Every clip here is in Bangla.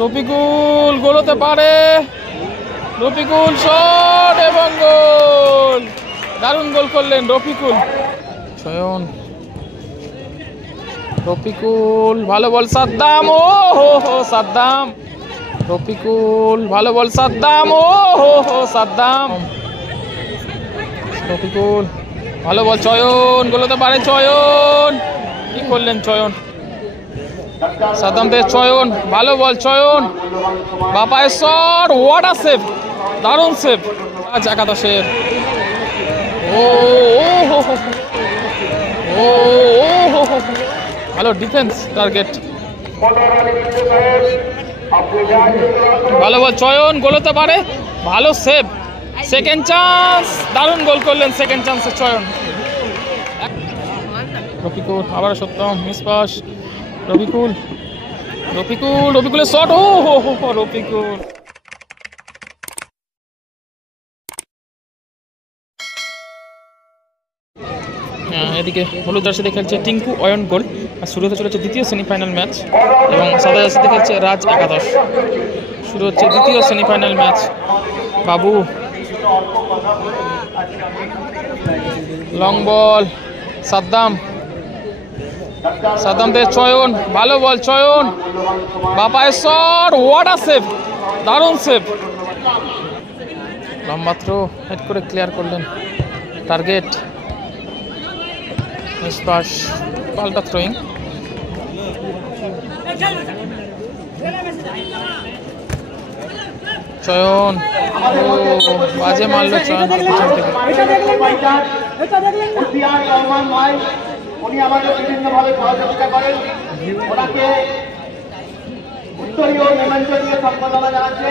রফিকুল গোল হতে পারে। রফিকুল শট এবং গোল, দারুণ গোল করলেন রফিকুল। চয়ন, রফিকুল ভালো বল, সাদ্দাম, ও হো হো সাদ্দাম। রফিকুল ভালো বল, সাদ্দাম, ও হো হো সাদ্দাম। রফিকুল ভালো বল, চয়ন গোল হতে পারে। চয়ন কি করলেন চয়ন, সাদ্দাম থেকে চয়ন, ভালো বল চয়ন, বাপায় শট, হোয়াট আ সেভ, দারুণ সেভ আজ একাদশের। ও হো হো, ও হো হো, ভালো ডিফেন্স টার্গেট, ভালো বল চয়ন, গোল হতে পারে, ভালো সেভ, সেকেন্ড চান্স, দারুণ গোল করলেন সেকেন্ড চান্সে চয়ন। রফিকুল আবার সত্যম, মিস পাস, রফিকুল, রফিকুল, রফিকুলের শট, ও হো হো রফিকুল। এদিকে হলুদ জার্সিতে খেলছে টিঙ্কু অয়ন গোল, আর শুরু হতে চলেছে দ্বিতীয় সেমিফাইনাল ম্যাচ, এবং সাদা জার্সিতে খেলছে রাজ একাদশ। শুরু হচ্ছে দ্বিতীয় সেমিফাইনাল ম্যাচ। বাবু লং বল, সাদ্দাম, সাদ্দাম থেকে চয়ন, ভালো বল চয়ন, বাপায় শট, হোয়াট আ সেভ, দারুণ সেভ, লম্বা থ্রো, হেড করে ক্লিয়ার করলেন টার্গেট, মিস পাস, পাল্টা থ্রোয়িং। চয়ন, ও বাজে মারলো চয়ন পিছন থেকে। উনি আমাদের বিভিন্নভাবে সহযোগিতা করেন, ওনাকে উত্তরীয় মেমেন্টো দিয়ে সম্পাদনা জানাচ্ছে।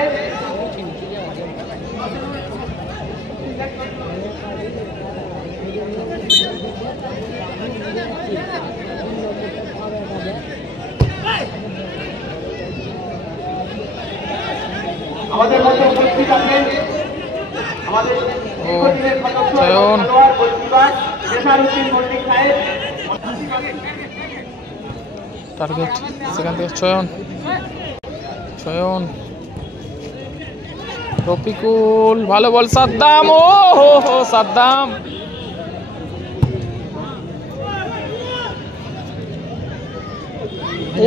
আমাদের মধ্যে উপস্থিত আছেন আমাদের দীর্ঘদিনের সদস্য নেসারউদ্দিন মল্লিক সাহেব। টার্গেট সেখান থেকে চয়ন, চয়ন, রফিকুল ভালো বল, সাদ্দাম, ও হো হো সাদ্দাম।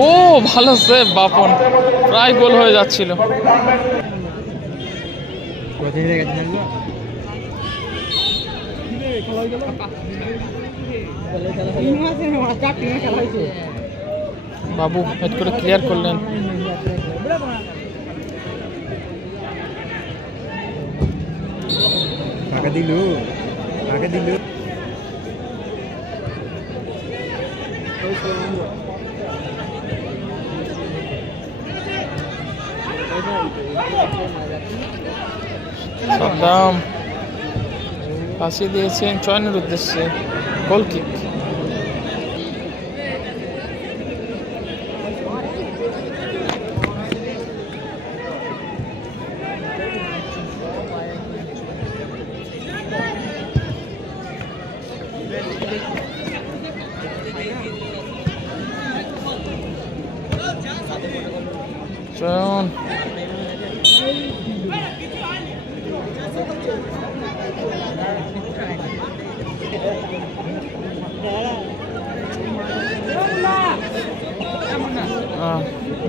ও ভালো সেভ বাপন, প্রায় গোল হয়ে যাচ্ছিল। বাবু হেড করে ক্লিয়ার করলেন। সাদ্দাম পাশে দিয়েছেন চয়নের উদ্দেশ্যে, গোল কিক। চয়ন,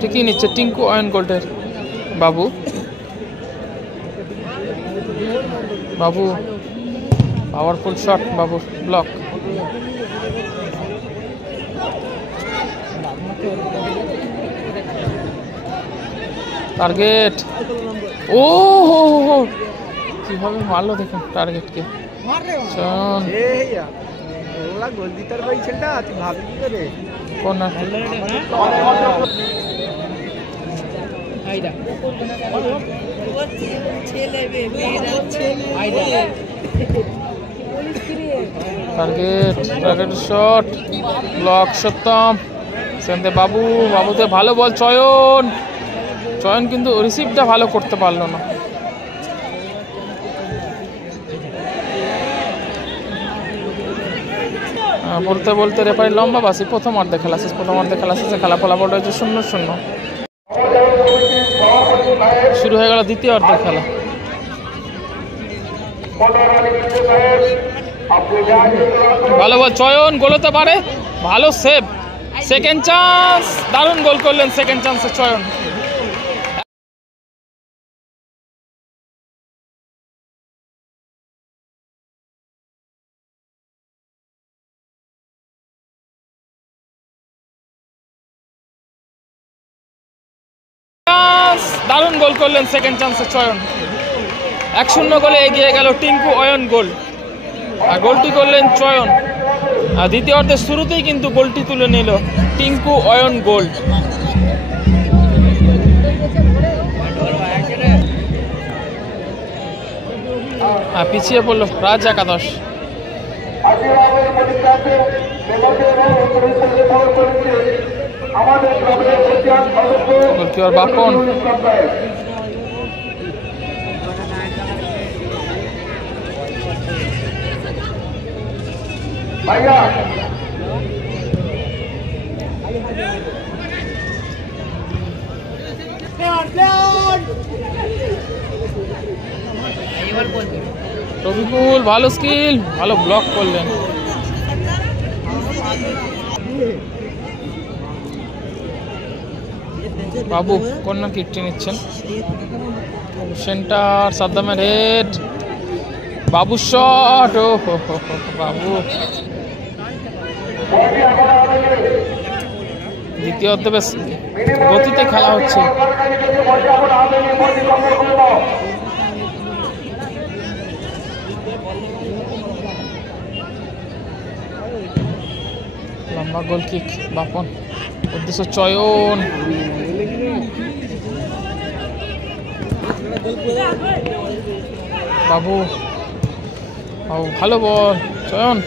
ঠিকই নিচ্ছে টিঙ্কু অয়ন গোল্ডের। Babu, Babu powerful shot, Babu block. Target, ও হো হো কিভাবে মারলো দেখুন টার্গেটকে। Chayan, corner, target, target shot, block Satyam. সেখানে বাবু, বাবুতে ভালো বল চয়ন, চয়ন কিন্তু রিসিভটা ভালো করতে পারলো না। বলতে বলতে রেফারি লম্বা বাসি, প্রথমার্ধে খেলা শেষ, প্রথমার্ধে খেলা শেষে খেলা ফলাফল হয়েছে 0-0। শুরু হয়ে গেল দ্বিতীয় অর্ধের খেলা। ভালো বল চয়ন, গোল হতে পারে, ভালো সেভ, সেকেন্ড চান্স, দারুণ গোল করলেন সেকেন্ড চান্সে চয়ন। দারুণ গোল করলেন সেকেন্ড চান্সে চয়ন। 1-0 গোলে এগিয়ে গেল টিঙ্কু অয়ন গোল, আর গোলটি করলেন চয়ন। আর দ্বিতীয় অর্ধের শুরুতেই কিন্তু গোলটি তুলে নিল টিঙ্কু অয়ন গোল। পিছিয়ে পড়ল রাজ একাদশ। গোলকিপার বাপন, রবিকুল ভালো স্কিল, ভালো ব্লক করলেন। বাবু কর্নার কিকটি নিচ্ছেন, সেন্টার সাদ্দামের হেড, বাবু শট, ও বাবু। দ্বিতীয় অর্ধে বেশ গতিতে খেলা হচ্ছে। লম্বা গোল কিক বাপন, উদ্দেশ্য চয়ন, বাবু ভালো বল চয়ন,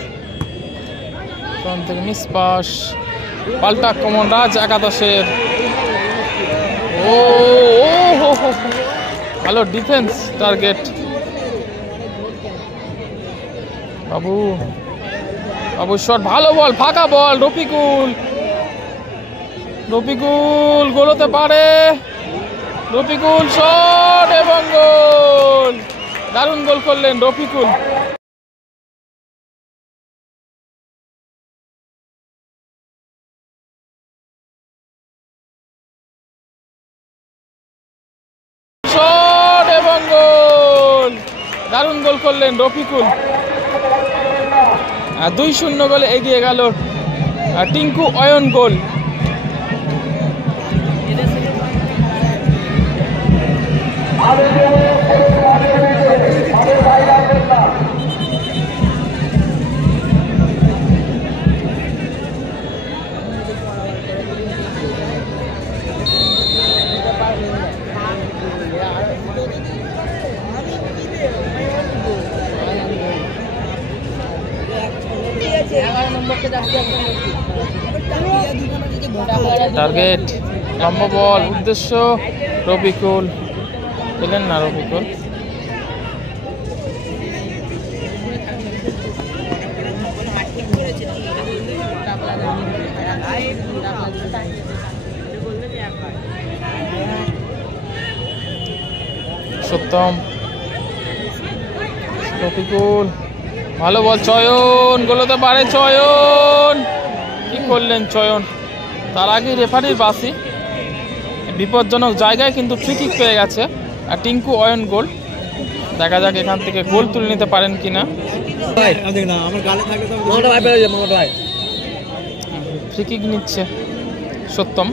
চয়ন থেকে মিস পাস, পাল্টা আক্রমণ রাজ একাদশের। ও ভালো ডিফেন্স, টার্গেট বাবু, বাবু শট, ভালো বল, ফাঁকা বল, রফিকুল, রফিকুল গোল হতে পারে, রফিকুল শট এবং গোল, দারুণ গোল করলেন রফিকুল। শট এবং গোল, দারুণ গোল করলেন রফিকুল। 2-0 গোলে এগিয়ে গেল টিঙ্কু অয়ন গোল। টার্গেট লম্বা বল, উদ্দেশ্য রফিকুল, পেলেন না রফিকুল। সত্যম, রফিকুল ভালো বল চয়ন, গোল হতে পারে চয়ন, কি করলেন চয়ন। তার আগে রেফারির বাসি, বিপজ্জনক জায়গায় কিন্তু ফ্রি কিক পেয়ে গেছে আর টিঙ্কু অয়ন গোল। দেখা যাক এখান থেকে গোল তুলে নিতে পারেন কিনা। ফ্রি কিক নিচ্ছে সত্যম,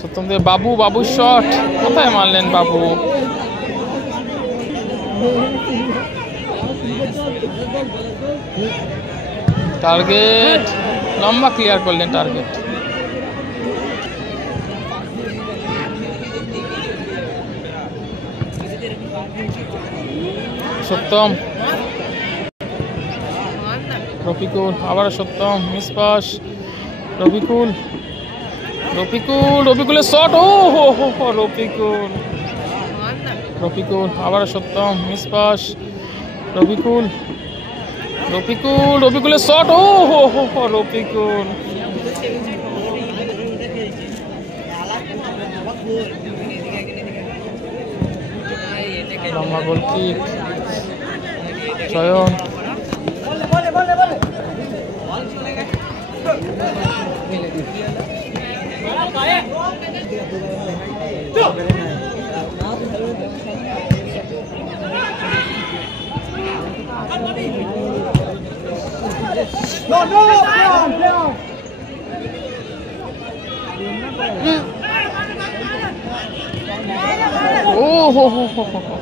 সত্যম দিয়ে বাবু, বাবু শট, কোথায় মারলেন বাবু। টার্গেট লম্বা ক্লিয়ার করলেন টার্গেট। সত্যম, রফিকুল, আবার সত্যম, মিস পাস, রফিকুল, রফিকুল, রফিকুলের শট, ও হো রফিকুল, রফিকুল, আবার সত্যম, মিস পাস, রফিকুল, রফিকুল, রফিকুলের শট, ও হো রফিকুল, লম্বা গোল কিক চয়ন ও হো হো হো হো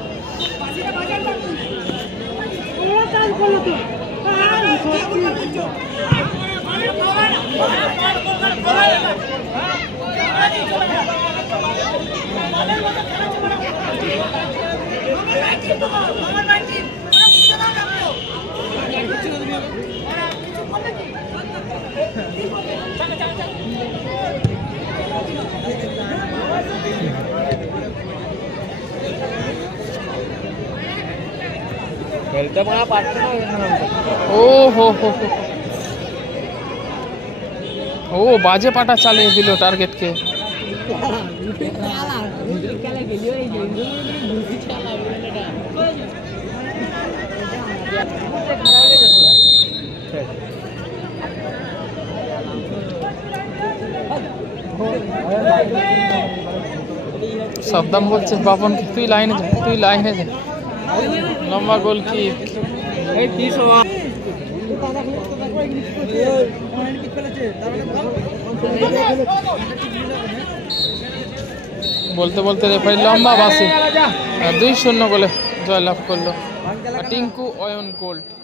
ও হো হো হো ও বাজে পাটা চালিয়ে দিল টার্গেটকে সাদ্দাম বলছে বাপনকে তুই লাইনে যা লম্বা গোল কি বলতে বলতে রেফারি লম্বা বাসি 2-0 গোলে জয়লাভ করলো টিঙ্কু অয়ন গোল্ড।